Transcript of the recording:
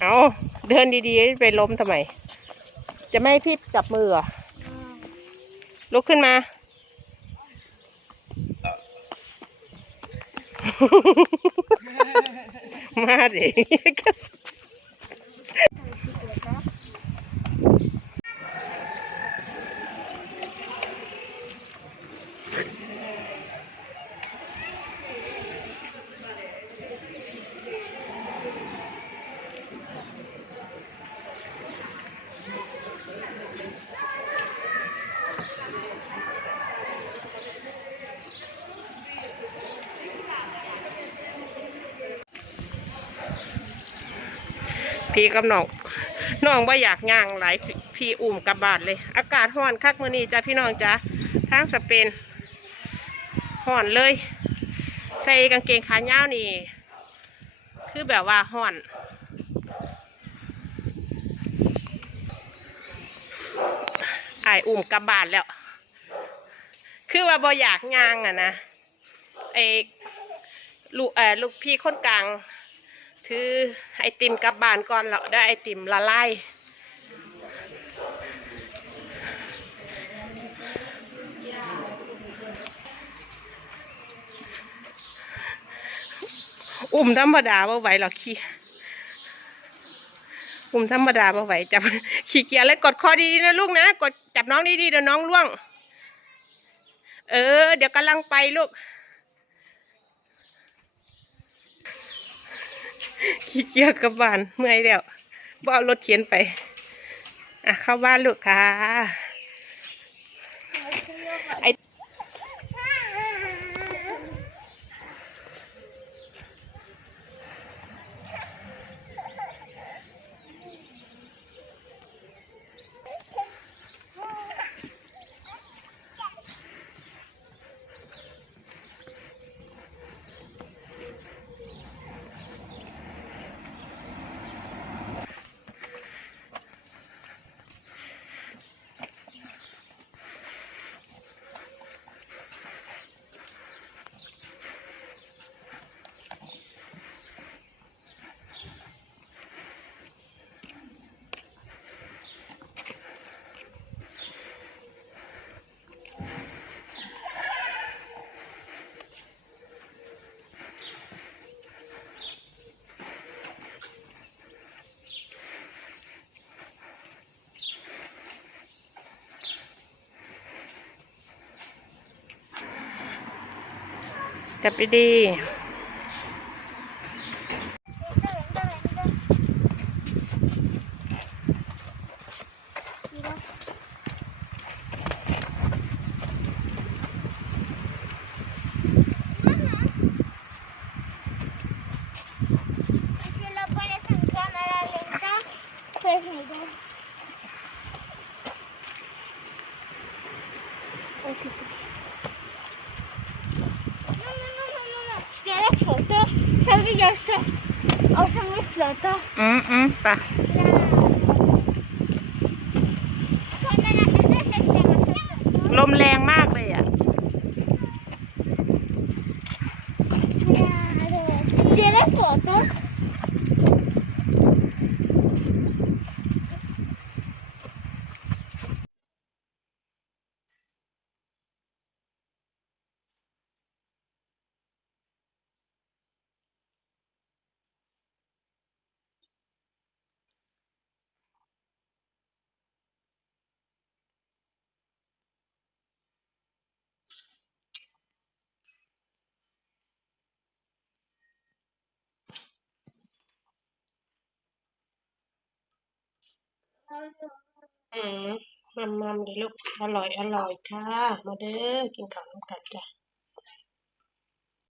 เอาเดินดีๆ ไปล้มทำไม จะไม่ให้พี่จับมือเหรอลุกขึ้นมา มาดิ พี่กับน้องน้องว่าอยากย่างหลายพี่อุ่มกับบาดเลย อากาศร้อนคักมื้อนี้จ้ะพี่น้องจ้ะทางสเปนร้อนเลย ใส่กางเกงขายาวนี่ คือแบบว่าร้อนไออุ่มกับบาดแล้ว คือว่าบ่อยากย่างอะนะไอลูกเออลูกพี่คนกลาง ถือไอติมกลับบ้านก่อนแล้วได้ไอติมละลายอุ่มธรรมดาบ่ไหวหรอกขี้อุ่มธรรมดาบ่ไหวจับขี้เกียจเลยกดคอดีๆนะลูกนะกดจับน้องดีๆเดี๋ยวน้องล่วง เออ เดี๋ยวกำลังไปลูก ขี้เกียจกับบ้านเมื่อยแล้วบ่เอารถเข็นไป อะเข้าบ้านลูกค่ะ จับดีๆ Si lo มไป Cuando la gente se esté ลมแรงมากเลยอะ ¿Quieres foto? อืมมัมมัมเลยลูก อร่อย อร่อยค่ะ มาเด้อ กินข้าวน้ำกันจ้ะ